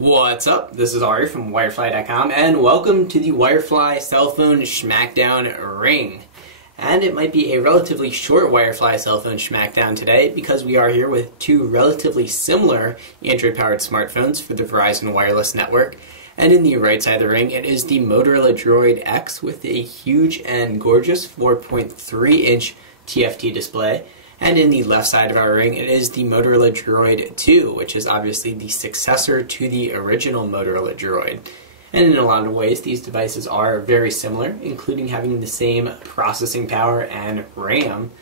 What's up? This is Ari from Wirefly.com and welcome to the Wirefly cell phone Schmackdown Ring. And it might be a relatively short Wirefly cell phone Schmackdown today because we are here with two relatively similar Android-powered smartphones for the Verizon wireless network. And in the right side of the ring, it is the Motorola DROID X with a huge and gorgeous 4.3-inch TFT display. And in the left side of our ring, it is the Motorola DROID 2, which is obviously the successor to the original Motorola DROID. And in a lot of ways, these devices are very similar, including having the same processing power and RAM.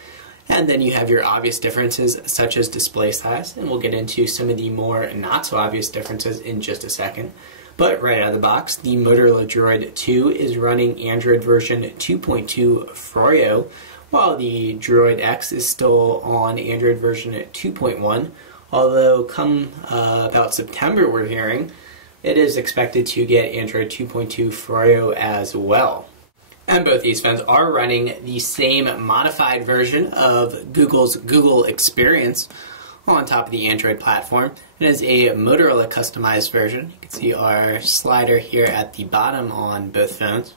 And then you have your obvious differences, such as display size, and we'll get into some of the more not-so-obvious differences in just a second. But right out of the box, the Motorola DROID 2 is running Android version 2.2 Froyo, while the DROID X is still on Android version 2.1, although come about September, we're hearing, it is expected to get Android 2.2 Froyo as well. And both these phones are running the same modified version of Google's Google Experience on top of the Android platform. It is a Motorola customized version. You can see our slider here at the bottom on both phones.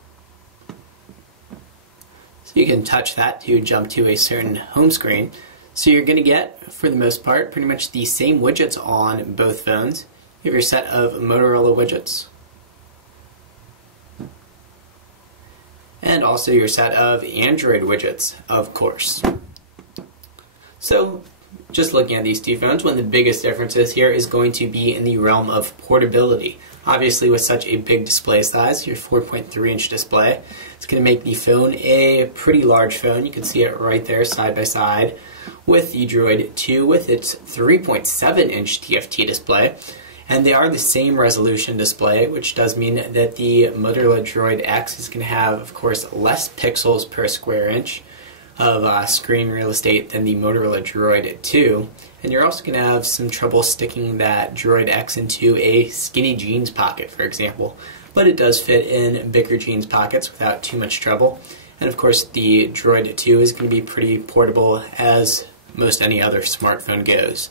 So you can touch that to jump to a certain home screen. So you're going to get, for the most part, pretty much the same widgets on both phones. You have your set of Motorola widgets. And also your set of Android widgets, of course. So, just looking at these two phones, one of the biggest differences here is going to be in the realm of portability. Obviously, with such a big display size, your 4.3-inch display, it's going to make the phone a pretty large phone. You can see it right there side by side with the DROID 2 with its 3.7-inch TFT display. And they are the same resolution display, which does mean that the Motorola DROID X is going to have, of course, less pixels per square inch of screen real estate than the Motorola DROID 2. And you're also going to have some trouble sticking that DROID X into a skinny jeans pocket, for example. But it does fit in bigger jeans pockets without too much trouble. And of course, the DROID 2 is going to be pretty portable as most any other smartphone goes.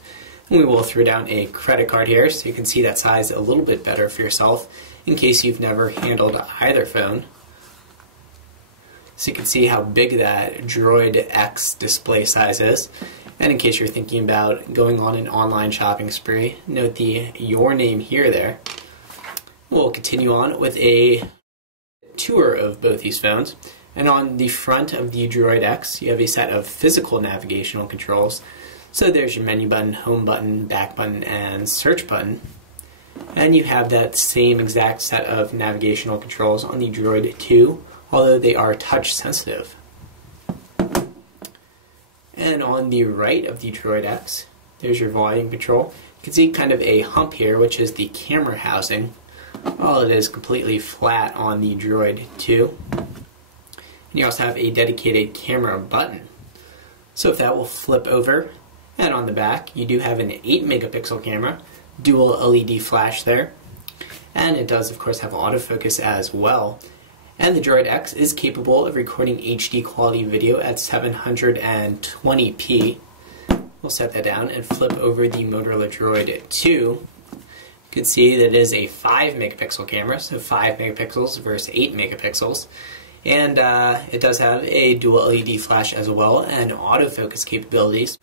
And we will throw down a credit card here so you can see that size a little bit better for yourself in case you've never handled either phone. So you can see how big that DROID X display size is. And in case you're thinking about going on an online shopping spree, note the Your Name here there. We'll continue on with a tour of both these phones. And on the front of the DROID X, you have a set of physical navigational controls. So there's your menu button, home button, back button, and search button. And you have that same exact set of navigational controls on the DROID 2, although they are touch sensitive. And on the right of the DROID X, there's your volume control. You can see kind of a hump here, which is the camera housing, while it is completely flat on the DROID 2. And you also have a dedicated camera button. So if that will flip over, and on the back, you do have an 8-megapixel camera, dual LED flash there, and it does, of course, have autofocus as well. And the DROID X is capable of recording HD quality video at 720p. We'll set that down and flip over the Motorola DROID 2. You can see that it is a 5-megapixel camera, so 5 megapixels versus 8 megapixels. And it does have a dual LED flash as well and autofocus capabilities.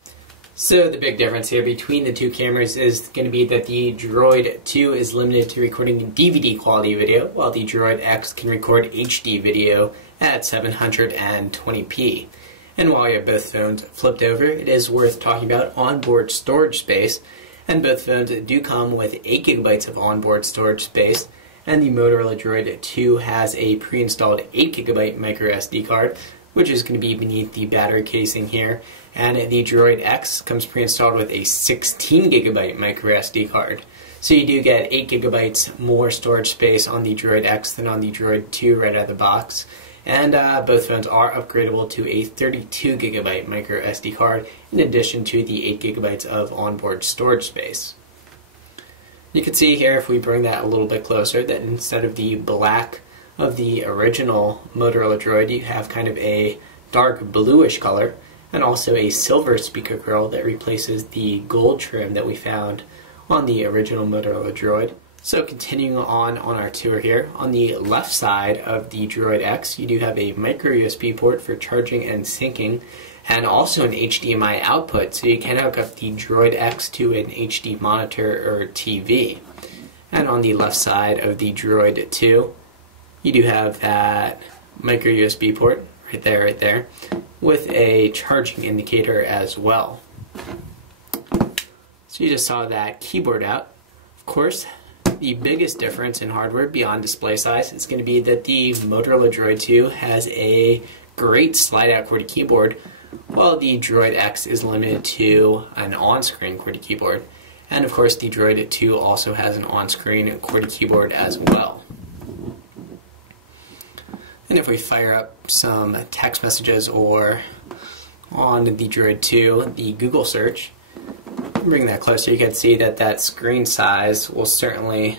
So the big difference here between the two cameras is going to be that the DROID 2 is limited to recording DVD quality video, while the DROID X can record HD video at 720p. And while you have both phones flipped over, it is worth talking about onboard storage space. And both phones do come with 8 gigabytes of onboard storage space, and the Motorola DROID 2 has a pre-installed 8 gigabyte micro SD card, which is going to be beneath the battery casing here. And the DROID X comes pre-installed with a 16 gigabyte micro SD card. So you do get 8 gigabytes more storage space on the DROID X than on the DROID 2 right out of the box. And both phones are upgradable to a 32 gigabyte micro SD card in addition to the 8 gigabytes of onboard storage space. You can see here, if we bring that a little bit closer, that instead of the black of the original Motorola DROID, you have kind of a dark bluish color, and also a silver speaker grill that replaces the gold trim that we found on the original Motorola DROID. So continuing on our tour here, on the left side of the Droid X, you do have a micro USB port for charging and syncing, and also an HDMI output, so you can hook up the Droid X to an HD monitor or TV. And on the left side of the Droid 2, you do have that micro USB port right there, with a charging indicator as well. So you just saw that keyboard out. Of course, the biggest difference in hardware beyond display size is going to be that the Motorola DROID 2 has a great slide-out QWERTY keyboard, while the DROID X is limited to an on-screen QWERTY keyboard. And of course, the DROID 2 also has an on-screen QWERTY keyboard as well. And if we fire up some text messages or on the DROID 2, the Google search, bring that closer, you can see that that screen size will certainly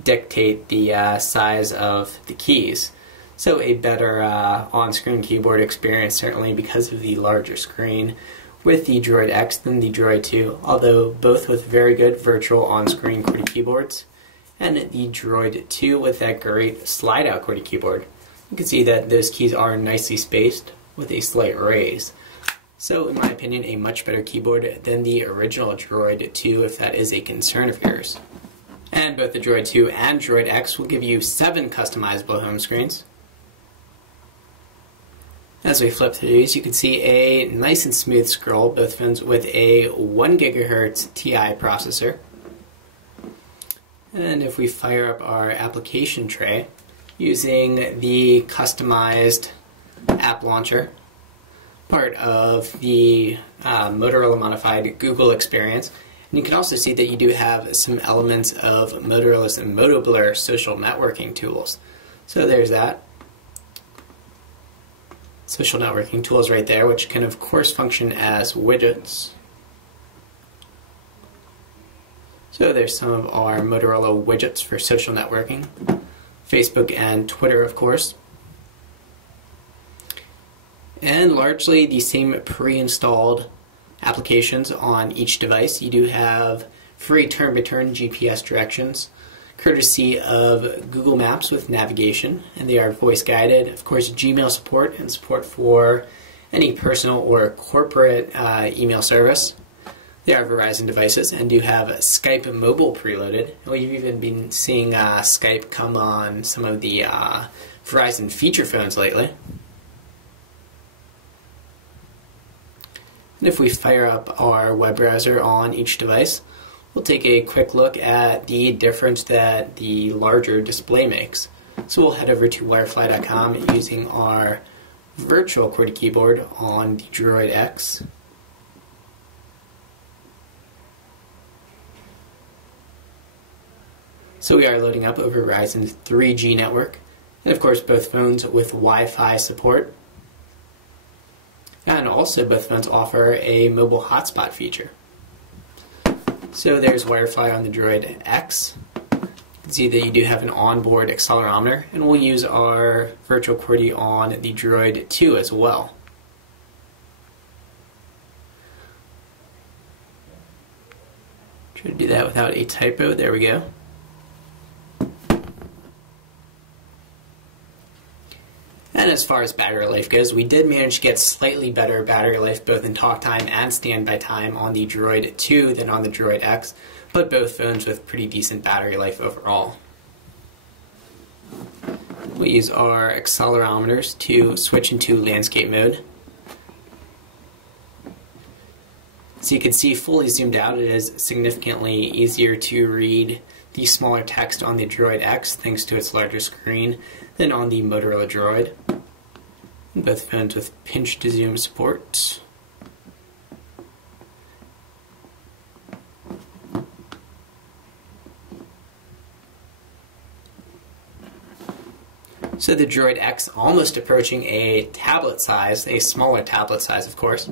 dictate the size of the keys. So a better on-screen keyboard experience, certainly because of the larger screen with the Droid X than the Droid 2, although both with very good virtual on-screen QWERTY keyboards, and the Droid 2 with that great slide-out QWERTY keyboard. You can see that those keys are nicely spaced with a slight raise. So, in my opinion, a much better keyboard than the original Droid 2, if that is a concern of yours. And both the Droid 2 and Droid X will give you 7 customizable home screens. As we flip through these, you can see a nice and smooth scroll, both phones with a 1 GHz Ti processor. And if we fire up our application tray using the customized app launcher, part of the Motorola modified Google experience. And you can also see that you do have some elements of Motorola's MotoBlur social networking tools. So there's that. Social networking tools right there, which can of course function as widgets. So there's some of our Motorola widgets for social networking. Facebook and Twitter, of course. And largely the same pre-installed applications on each device. You do have free turn-by-turn GPS directions, courtesy of Google Maps with navigation, and they are voice-guided. Of course, Gmail support and support for any personal or corporate email service. They are Verizon devices and do have Skype mobile preloaded. We've even been seeing Skype come on some of the Verizon feature phones lately. And if we fire up our web browser on each device, we'll take a quick look at the difference that the larger display makes. So we'll head over to wirefly.com using our virtual QWERTY keyboard on the Droid X. So we are loading up over Verizon's 3G network, and of course both phones with Wi-Fi support. And also both phones offer a mobile hotspot feature. So there's Wirefly on the Droid X. You can see that you do have an onboard accelerometer, and we'll use our virtual QWERTY on the Droid 2 as well. Try to do that without a typo. There we go. And as far as battery life goes, we did manage to get slightly better battery life both in talk time and standby time on the Droid 2 than on the Droid X, but both phones with pretty decent battery life overall. We use our accelerometers to switch into landscape mode. So you can see fully zoomed out, it is significantly easier to read the smaller text on the Droid X thanks to its larger screen than on the Motorola DROID. Both phones with pinch to zoom support. So the Droid X almost approaching a tablet size, a smaller tablet size of course.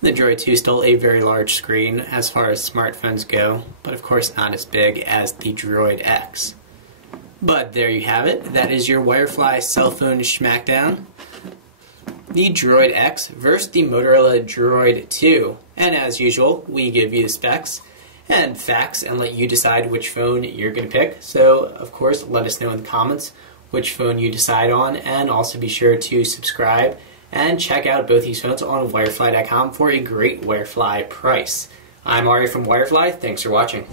The Droid 2 is still a very large screen as far as smartphones go, but of course not as big as the Droid X. But there you have it. That is your Wirefly cell phone schmackdown. The Droid X versus the Motorola DROID 2. And as usual, we give you the specs. and facts and let you decide which phone you're going to pick. So, of course, let us know in the comments which phone you decide on, and also be sure to subscribe and check out both these phones on wirefly.com for a great Wirefly price. I'm Ari from Wirefly. Thanks for watching.